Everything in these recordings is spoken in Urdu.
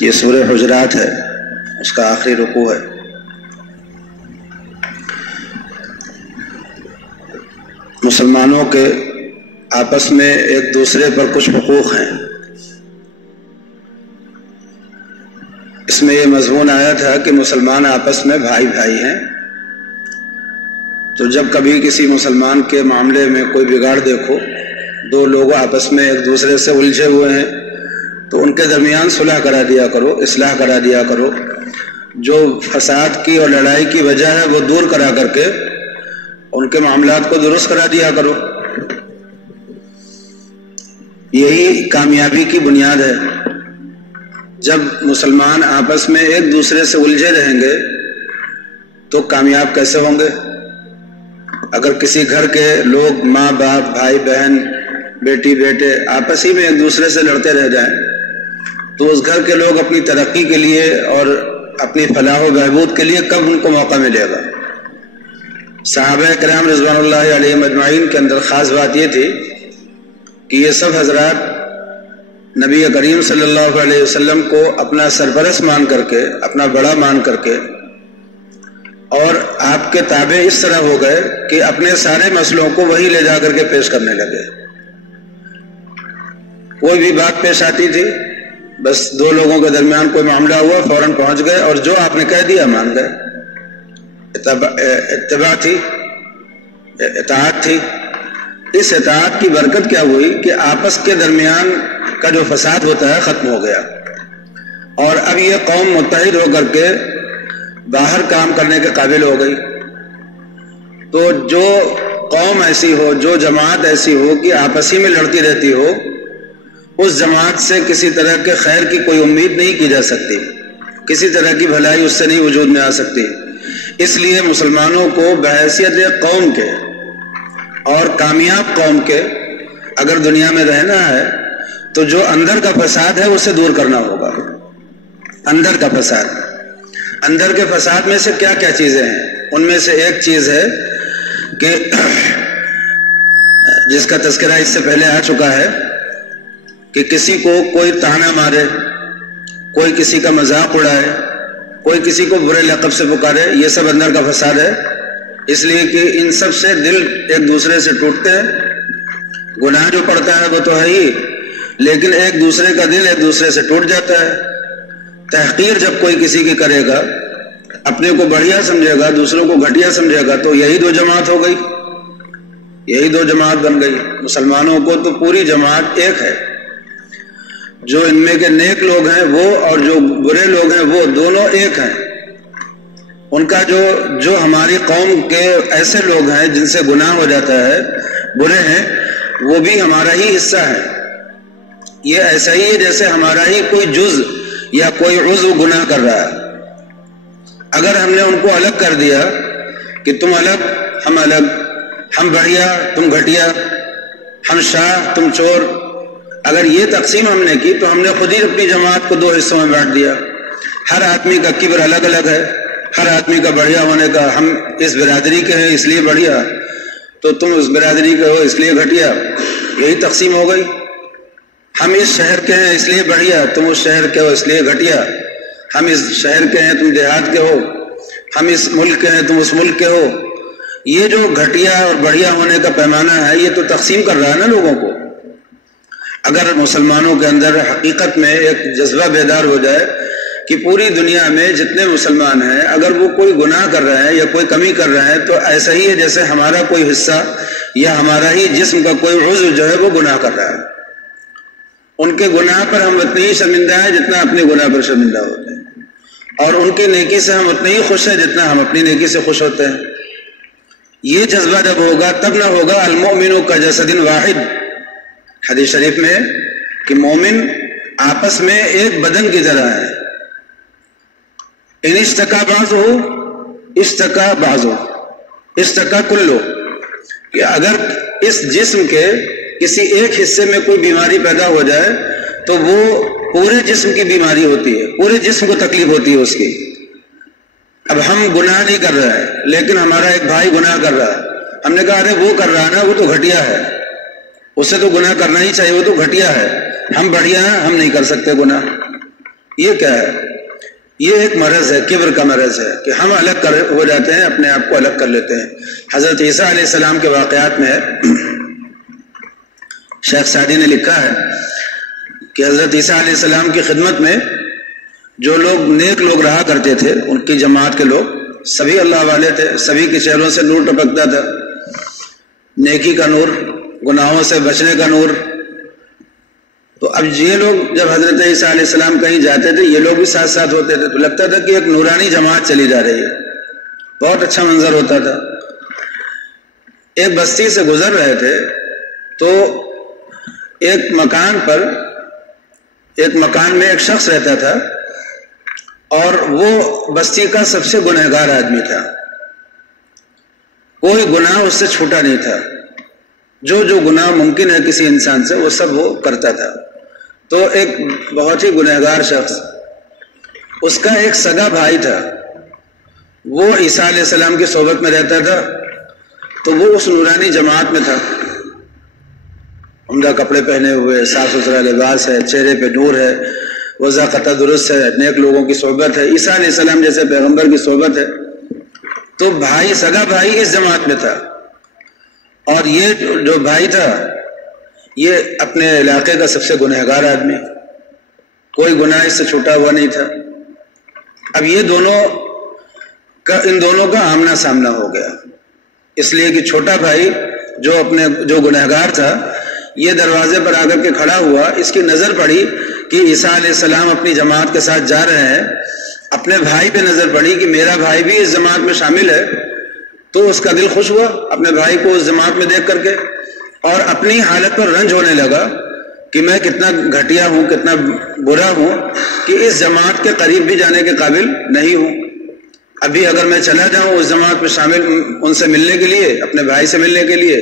یہ سورہ حجرات ہے، اس کا آخری رکوع ہے۔ مسلمانوں کے آپس میں ایک دوسرے پر کچھ حقوق ہیں۔ اس میں یہ مضمون آیا تھا کہ مسلمان آپس میں بھائی بھائی ہیں، تو جب کبھی کسی مسلمان کے معاملے میں کوئی بگاڑ دیکھو، دو لوگ آپس میں ایک دوسرے سے الجھے ہوئے ہیں، تو ان کے درمیان صلح کرا دیا کرو، اصلاح کرا دیا کرو، جو فساد کی اور لڑائی کی وجہ ہے وہ دور کرا کر کے ان کے معاملات کو درست کرا دیا کرو۔ یہی کامیابی کی بنیاد ہے۔ جب مسلمان آپس میں ایک دوسرے سے الجھے رہیں گے تو کامیاب کیسے ہوں گے؟ اگر کسی گھر کے لوگ ماں باپ، بھائی بہن، بیٹی بیٹے آپس ہی میں ایک دوسرے سے لڑتے رہ جائیں تو اس گھر کے لوگ اپنی ترقی کے لیے اور اپنی فلاح و بہبود کے لیے کب ان کو موقع ملے گا؟ صحابہ کرام رضوان اللہ علیہم اجمعین کے اندر خاص بات یہ تھی کہ یہ سب حضرات نبی کریم صلی اللہ علیہ وسلم کو اپنا سرپرست مان کر کے، اپنا بڑا مان کر کے، اور آپ کے تابع اس طرح ہو گئے کہ اپنے سارے مسئلوں کو وہی لے جا کر کے پیش کرنے لگے۔ کوئی بھی بات پیش آتی تھی، بس دو لوگوں کے درمیان کوئی معاملہ ہوا، فوراً پہنچ گئے اور جو آپ نے کہہ دیا مان گئے۔ اتباع تھی، اطاعت تھی۔ اس اطاعت کی برکت کیا ہوئی کہ آپس کے درمیان کا جو فساد ہوتا ہے ختم ہو گیا، اور اب یہ قوم متحد ہو کر کے باہر کام کرنے کے قابل ہو گئی۔ تو جو قوم ایسی ہو، جو جماعت ایسی ہو کہ آپس ہی میں لڑتی رہتی ہو، اس جماعت سے کسی طرح کے خیر کی کوئی امید نہیں کی جا سکتی، کسی طرح کی بھلائی اس سے نہیں وجود میں آ سکتی۔ اس لیے مسلمانوں کو بحیثیت قوم کے اور کامیاب قوم کے اگر دنیا میں رہنا ہے تو جو اندر کا فساد ہے اسے دور کرنا ہوگا۔ اندر کا فساد، اندر کے فساد میں سے کیا کیا چیزیں ہیں؟ ان میں سے ایک چیز ہے کہ جس کا تذکرہ اس سے پہلے آ چکا ہے کہ کسی کو کوئی طعنہ مارے، کوئی کسی کا مذاق اڑائے، کوئی کسی کو برے لقب سے پکارے، یہ سب اندر کا فساد ہے۔ اس لیے کہ ان سب سے دل ایک دوسرے سے ٹوٹتے ہیں۔ گناہ جو پڑتا ہے وہ تو ہے ہی، لیکن ایک دوسرے کا دل ایک دوسرے سے ٹوٹ جاتا ہے۔ تحقیر جب کوئی کسی کی کرے گا، اپنے کو بڑھیا سمجھے گا، دوسروں کو گھٹیا سمجھے گا، تو یہی دو جماعت ہو گئی، یہی دو جماعت بن گئی۔ مسلمانوں کو تو پوری جماعت ایک ہے، جو ان میں کے نیک لوگ ہیں وہ اور جو برے لوگ ہیں وہ دونوں ایک ہیں۔ ان کا جو ہماری قوم کے ایسے لوگ ہیں جن سے گناہ ہو جاتا ہے، برے ہیں، وہ بھی ہمارا ہی حصہ ہے۔ یہ ایسا ہی ہے جیسے ہمارا ہی کوئی جز یا کوئی عضو گناہ کر رہا ہے۔ اگر ہم نے ان کو الگ کر دیا کہ تم الگ، ہم الگ، ہم بڑھیا، تم گھٹیا، ہم شاہ، تم چور، اگر یہ تقسیم ہم نے کی تو ہم نے خود ہی اپنی جماعت کو دو حصوں میں بانٹ دیا۔ ہر آدمی کا کبر الگ الگ ہے، ہر آدمی کا بڑھیا ہونے کا، ہم اس برادری کے ہیں اس لیے بڑھیا، تو تم اس برادری کے ہو اس لیے گھٹیا، یہی تقسیم ہو گئی۔ ہم اس شہر کے ہیں اس لیے بڑھیا، تم اس شہر کے ہو اس لیے گھٹیا، ہم اس شہر کے ہیں تم دیہات کے ہو، ہم اس ملک کے ہیں تم اس ملک کے ہو۔ یہ جو گھٹیا اور بڑھیا ہونے کا پیمانہ ہے یہ تو تقسیم کر رہا ہے نا لوگوں کو۔ اگر مسلمانوں کے اندر حقیقت میں ایک جذبہ بیدار ہو جائے کہ پوری دنیا میں جتنے مسلمان ہیں اگر وہ کوئی گناہ کر رہے ہیں یا کوئی کمی کر رہے ہیں تو ایسا ہی ہے جیسے ہمارا کوئی حصہ یا ہمارا ہی جسم کا کوئی عضو جو ہے وہ گناہ کر رہا ہے۔ ان کے گناہ پر ہم اتنے ہی شرمندہ ہیں جتنا اپنے گناہ پر شرمندہ ہوتے ہیں، اور ان کی نیکی سے ہم اتنے ہی خوش ہیں جتنا ہم اپنی نیکی سے خوش ہوتے ہیں۔ یہ جذبہ جب ہوگا تب نہ ہوگا المؤمن کجسد واحد، حدیث شریف میں کہ مومن آپس میں ایک بدن کی طرح ہے۔ ان اشتکا بعضہ اشتکا بعضہ اشتکا کلو، کہ اگر اس جسم کے کسی ایک حصے میں کوئی بیماری پیدا ہو جائے تو وہ پورے جسم کی بیماری ہوتی ہے، پورے جسم کو تکلیف ہوتی ہے اس کی۔ اب ہم گناہ نہیں کر رہے ہیں لیکن ہمارا ایک بھائی گناہ کر رہا ہے، ہم نے کہا ارے وہ کر رہا ہے نا، وہ تو گھٹیا ہے، اسے تو گناہ کرنا ہی چاہیے، وہ تو گھٹیا ہے، ہم بڑھیا ہیں، ہم نہیں کر سکتے گناہ۔ یہ کیا ہے؟ یہ ایک مرض ہے، کبر کا مرض ہے کہ ہم الگ ہو جاتے ہیں، اپنے آپ کو الگ کر لیتے ہیں۔ حضرت عیسیٰ علیہ السلام کے واقعات میں شیخ سعدی نے لکھا ہے کہ حضرت عیسیٰ علیہ السلام کی خدمت میں جو لوگ نیک لوگ رہا کرتے تھے، ان کی جماعت کے لوگ سبھی اللہ والے تھے، سبھی کے چہروں سے نور ٹپکتا تھا، نیکی کا نور، گناہوں سے بچنے کا نور۔ تو اب یہ لوگ جب حضرت عیسیٰ علیہ السلام کہیں جاتے تھے، یہ لوگ بھی ساتھ ساتھ ہوتے تھے، تو لگتا تھا کہ ایک نورانی جماعت چلی جا رہی ہے، بہت اچھا منظر ہوتا تھا۔ ایک بستی سے گزر رہے تھے تو ایک مکان میں ایک شخص رہتا تھا اور وہ بستی کا سب سے گنہگار آدمی تھا، کوئی گناہ اس سے چھوٹا نہیں تھا، جو گناہ ممکن ہے کسی انسان سے وہ سب وہ کرتا تھا۔ تو ایک بہت ہی گنہگار شخص، اس کا ایک سگا بھائی تھا، وہ عیسیٰ علیہ السلام کی صحبت میں رہتا تھا، تو وہ اس نورانی جماعت میں تھا، عمدہ کپڑے پہنے ہوئے، صاف ستھرا لباس ہے، چہرے پہ نور ہے، وضع قطع درست ہے، نیک لوگوں کی صحبت ہے، عیسیٰ علیہ السلام جیسے پیغمبر کی صحبت ہے۔ تو بھائی، سگا بھائی اس جماعت میں تھا، اور یہ جو بھائی تھا یہ اپنے علاقے کا سب سے گنہگار آدمی، کوئی گناہ اس سے چھوٹا ہوا نہیں تھا۔ اب ان دونوں کا آمنا سامنا ہو گیا، اس لیے کہ چھوٹا بھائی جو گنہگار تھا، یہ دروازے پر آ کر کے کھڑا ہوا، اس کی نظر پڑی کہ عیسیٰ علیہ السلام اپنی جماعت کے ساتھ جا رہے ہیں، اپنے بھائی پہ نظر پڑی کہ میرا بھائی بھی اس جماعت میں شامل ہے، تو اس کا دل خوش ہوا اپنے بھائی کو اس جماعت میں دیکھ کر کے، اور اپنی حالت پر رنج ہونے لگا کہ میں کتنا گھٹیا ہوں، کتنا برا ہوں کہ اس جماعت کے قریب بھی جانے کے قابل نہیں ہوں۔ ابھی اگر میں چلا جاؤں اس جماعت میں شامل، ان سے ملنے کے لیے، اپنے بھائی سے ملنے کے لیے،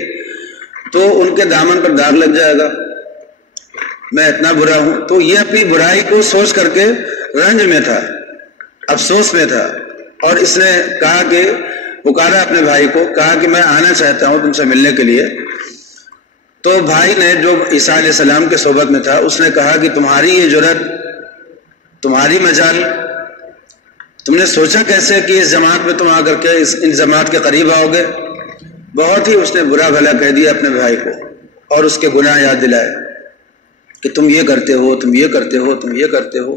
تو ان کے دامن پر داغ لگ جائے گا، میں اتنا برا ہوں۔ تو یہ اپنی برائی کو سوچ کر کے رنج میں تھا، افسوس میں تھا، اور اس نے کہا کہ پکارا اپنے بھائی کو، کہا کہ میں آنا چاہتا ہوں تم سے ملنے کے لیے۔ تو بھائی نے، جو عیسیٰ علیہ السلام کے صحبت میں تھا، اس نے کہا کہ تمہاری یہ جرأت، تمہاری مجال، تم نے سوچا کیسے کہ اس جماعت میں تم آ کر کے ان جماعت کے قریب آؤ گے؟ بہت ہی اس نے برا بھلا کہہ دیا اپنے بھائی کو، اور اس کے گناہ یاد دلائے کہ تم یہ کرتے ہو، تم یہ کرتے ہو، تم یہ کرتے ہو،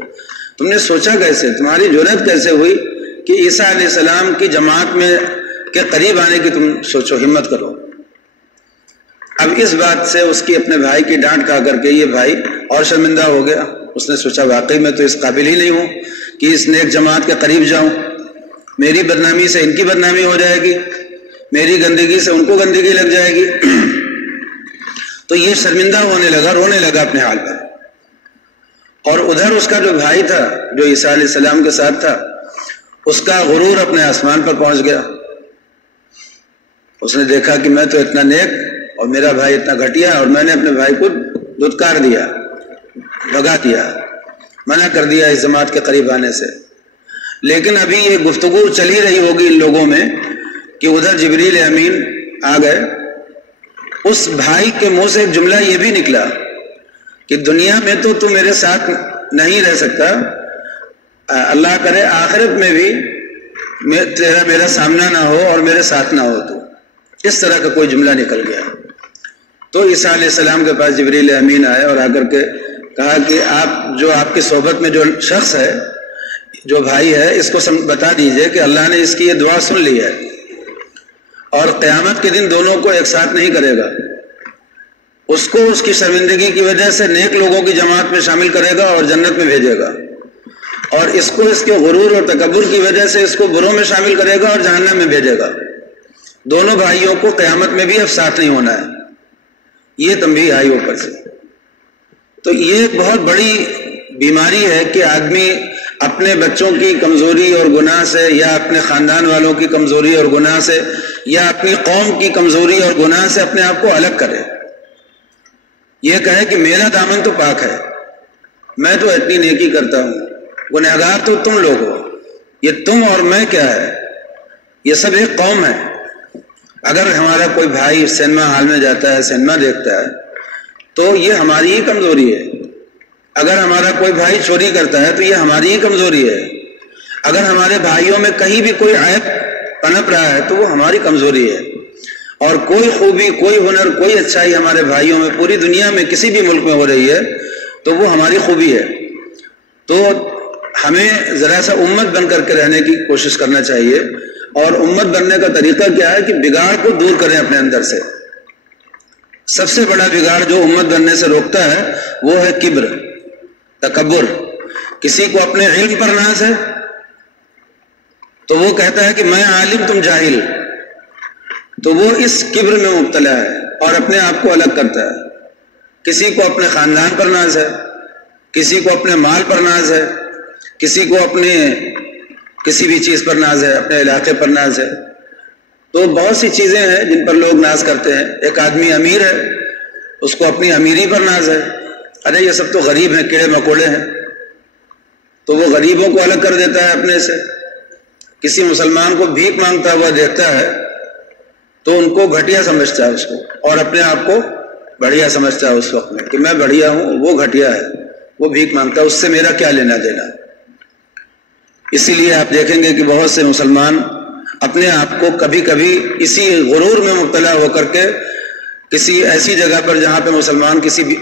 تم نے سوچا کیسے، تمہاری جرأت کیسے ہوئی کہ عیسیٰ علیہ السلام کی جماعت میں کے قریب آنے کی تم سوچو، ہمت کرو۔ اب اس بات سے اس کی اپنے بھائی کی ڈانٹ کھا کر کے یہ بھائی اور شرمندہ ہو گیا، اس نے سوچا واقعی میں تو اس قابل ہی نہیں ہوں کہ اس نیک جماعت کے قریب جاؤں، میری بدنامی سے ان کی بدنامی ہو جائے گی، میری گندگی سے ان کو گندگی لگ جائے گی۔ تو یہ شرمندہ ہونے لگا، رونے لگا اپنے حال پر، اور ادھر اس کا جو بھائی تھا، جو عیسیٰ علیہ السلام کے ساتھ تھا، اس کا غرور اپنے آسمان پر پہنچ گیا۔ اس نے دیکھا کہ میں تو اتنا نیک اور میرا بھائی اتنا گھٹیا، اور میں نے اپنے بھائی کو دھتکار دیا، بھگا دیا، منع کر دیا اس جماعت کے قریب آنے سے۔ لیکن ابھی یہ گفتگو چلی رہی ہوگی ان لوگوں میں کہ ادھر جبریل امین آ گئے، اس بھائی کے منہ سے ایک جملہ یہ بھی نکلا کہ دنیا میں تو میرے ساتھ نہیں رہ سکتا، اللہ کرے آخرت میں بھی میرا سامنا نہ ہو اور میرے ساتھ نہ ہو۔ تو اس طرح کا کوئی جملہ نکل گیا۔ تو عیسیٰ علیہ السلام کے پاس جبریل امین آئے اور آ کر کے کہا کہ آپ کی صحبت میں جو شخص ہے، جو بھائی ہے، اس کو بتا دیجئے کہ اللہ نے اس کی یہ دعا سن لی ہے، اور قیامت کے دن دونوں کو ایک ساتھ نہیں کرے گا، اس کو اس کی شرمندگی کی وجہ سے نیک لوگوں کی جماعت میں شامل کرے گا اور جنت میں بھیجے گا، اور اس کو اس کے غرور اور تکبر کی وجہ سے اس کو بروں میں شامل کرے گا اور جہنم میں بھیجے گا۔ دونوں بھائیوں کو قیامت میں بھی اب ساتھ نہیں ہونا ہے۔ یہ تنبیہ آئی اوپر سے۔ تو یہ بہت بڑی بیماری ہے کہ آدمی اپنے بچوں کی کمزوری اور گناہ سے، یا اپنے خاندان والوں کی کمزوری اور گناہ سے، یا اپنی قوم کی کمزوری اور گناہ سے اپنے آپ کو الگ کرے، یہ کہے کہ میرا دامن تو پاک ہے، میں تو اتنی نیکی کرتا ہوں، گنہگار تو تم لوگ ہو، یہ تم اور میں کیا ہے، یہ سب ایک قوم ہے۔ اگر ہمارا کوئی بھائی سینما ہال میں جاتا ہے، سینما دیکھتا ہے، تو یہ ہماری ہی کمزوری ہے، اگر ہمارا کوئی بھائی چوری کرتا ہے تو یہ ہماری ہی کمزوری ہے. اگر ہمارے بھائیوں میں کہیں بھی کوئی عیب پنپ رہا ہے تو وہ ہماری کمزوری ہے. اور کوئی خوبی، کوئی ہنر، کوئی اچھائی ہمارے بھائیوں میں پوری دنیا میں کسی بھی ملک میں ہو رہی ہے تو وہ ہماری خوبی ہے. تو ہمیں ذرا سا امت بن کر کے رہنے کی کوشش کرنا چاہیے. اور امت بننے کا طریقہ کیا ہے کہ بگاڑ کو دور کریں اپنے اندر سے. سب سے بڑا بگاڑ جو امت بننے سے روکتا ہے وہ ہے کبر، تکبر. کسی کو اپنے علم پر ناز ہے تو وہ کہتا ہے کہ میں عالم تم جاہل، تو وہ اس کبر میں مبتلا ہے اور اپنے آپ کو الگ کرتا ہے. کسی کو اپنے خاندان پر ناز ہے، کسی کو اپنے مال پر ناز ہے، کسی کو اپنے کسی بھی چیز پر ناز ہے، اپنے علاقے پر ناز ہے. تو بہت سی چیزیں ہیں جن پر لوگ ناز کرتے ہیں. ایک آدمی امیر ہے، اس کو اپنی امیری پر ناز ہے. ارے یہ سب تو غریب ہیں، کیڑے مکوڑے ہیں، تو وہ غریبوں کو الگ کر دیتا ہے اپنے سے. کسی مسلمان کو بھیک مانگتا ہوا دیکھتا ہے تو ان کو گھٹیا سمجھتا ہے اس کو، اور اپنے آپ کو بڑھیا سمجھتا ہے اس وقت میں کہ میں بڑھیا ہوں، وہ گھٹیا ہے، وہ بھیک مانگتا ہے، اس سے میرا کیا لینا دینا. اسی لیے آپ دیکھیں گے کہ بہت سے مسلمان اپنے آپ کو کبھی کبھی اسی غرور میں مبتلا ہو کر کے کسی ایسی جگہ پر جہاں پہ مسلمان کسی بھی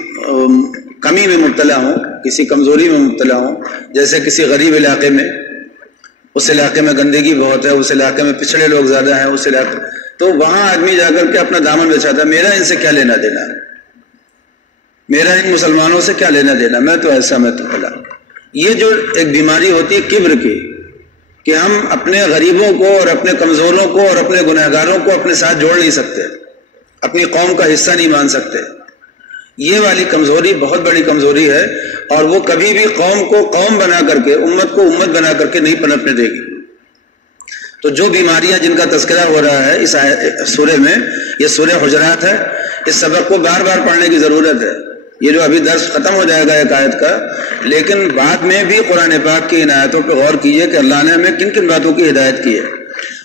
کمی میں مبتلا ہوں، کسی کمزوری میں مبتلا ہوں، جیسے کسی غریب علاقے میں، اس علاقے میں گندگی بہت ہے، اس علاقے میں پچھڑے لوگ زیادہ ہیں، اس علاقے، تو وہاں آدمی جا کر کے اپنا دامن بچھاتا ہے، میرا ان سے کیا لینا دینا، میرا ان مسلمانوں سے کیا لینا دینا، میں تو ایسا، میں تو بھلا. یہ جو ایک بیماری ہوتی ہے کبر کی، کہ ہم اپنے غریبوں کو اور اپنے کمزوروں کو اور اپنے گنہگاروں کو اپنے ساتھ جوڑ نہیں سکتے، اپنی قوم کا حصہ نہیں مان سکتے. یہ والی کمزوری بہت بڑی کمزوری ہے، اور وہ کبھی بھی قوم کو قوم بنا کر کے، امت کو امت بنا کر کے نہیں پنپنے دے گی. تو جو بیماریاں جن کا تذکرہ ہو رہا ہے اس سورہ میں، یہ سورہ حجرات ہے، اس سبق کو بار بار پڑھنے کی ضرورت ہے. یہ جو ابھی درس ختم ہو جائے گا ایک آیت کا، لیکن بعد میں بھی قرآن پاک کی ان آیتوں پہ غور کیجئے کہ اللہ نے ہمیں کن کن باتوں کی ہدایت کی ہے.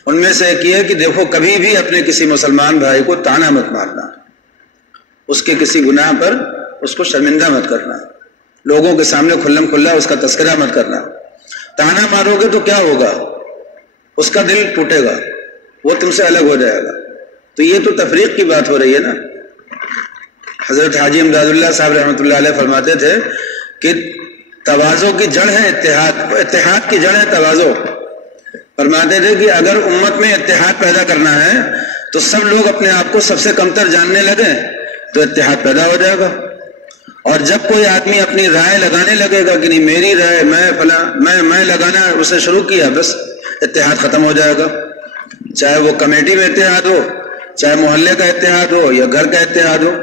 ان میں سے ایک یہ ہے کہ دیکھو کبھی بھی اپنے کسی مسلمان بھائی کو طعنہ مت مارنا، اس کے کسی گناہ پر اس کو شرمندہ مت کرنا، لوگوں کے سامنے کھلم کھلا اس کا تذکرہ مت کرنا. طعنہ مارو گے تو کیا ہوگا؟ اس کا دل ٹوٹے گا، وہ تم سے الگ ہو جائے گا. تو یہ تو تفریق کی بات ہو رہی ہے نا. حضرت حاجی امداد اللہ صاحب رحمۃ اللہ علیہ فرماتے تھے کہ تواضع کی جڑ ہے اتحاد، اتحاد کی جڑ ہے تواضع. فرماتے تھے کہ اگر امت میں اتحاد پیدا کرنا ہے تو سب لوگ اپنے آپ کو سب سے کمتر جاننے لگیں تو اتحاد پیدا ہو جائے گا. اور جب کوئی آدمی اپنی رائے لگانے لگے گا کہ نہیں میری رائے، میں فلاں، میں لگانا اسے شروع کیا، بس اتحاد ختم ہو جائے گا. چاہے وہ کمیٹی میں اتحاد ہو، چاہے محلے کا اتحاد ہو یا گھر کا اتحاد ہو.